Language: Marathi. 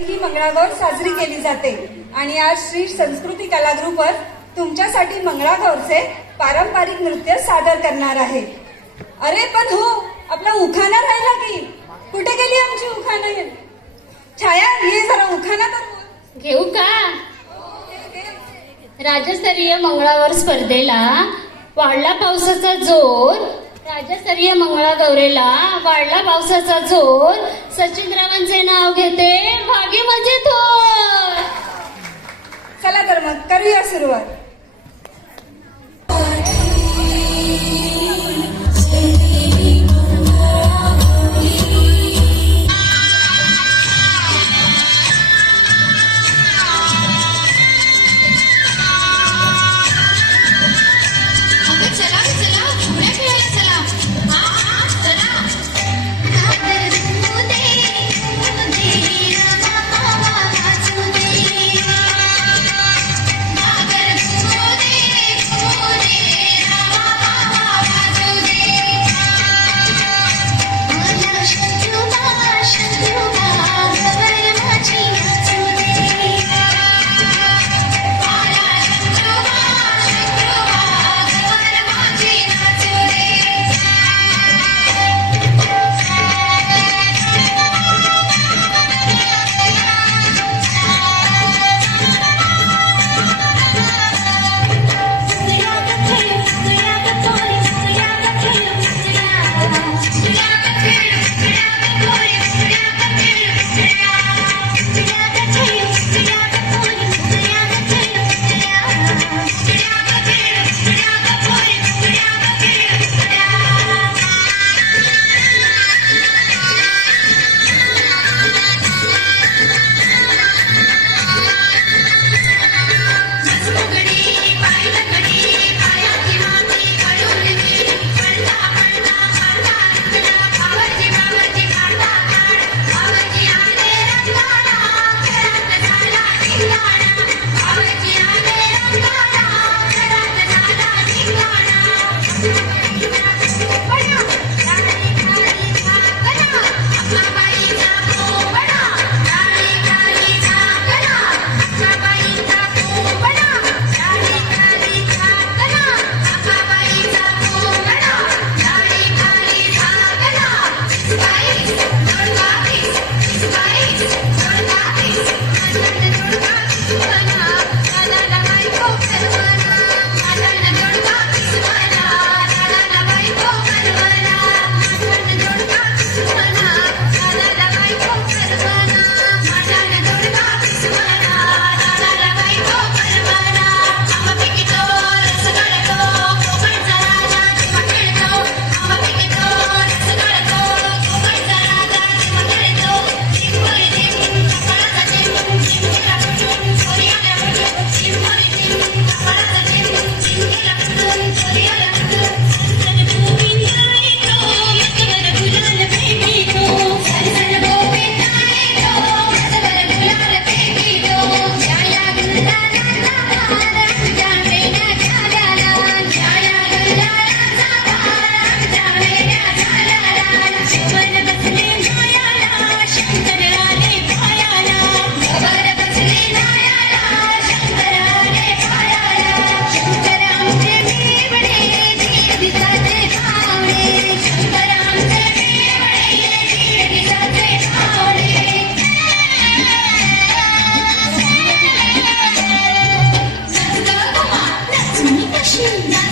ही मंगळागौर साजरी केली जाते आणि आज श्री संस्कृती कलागृहवर तुमच्यासाठी मंगळागौरचे पारंपरिक नृत्य सादर करणार आहे। अरे पण हो, आपला उखाणा राहिला की कुठे गेली आमची उखाणा? छाया, ये जरा उखाणा तर घेऊ का? राज्यस्तरीय मंगळागौर स्पर्धेला वाढला पावसाचा जोर, राज्यस्तरीय मंगळागौरेला वाढला पावसाचा जोर, सचिनरावांचे नाव घेते भागी म्हणजे थोर। चला तर मग करूया सुरुवात। She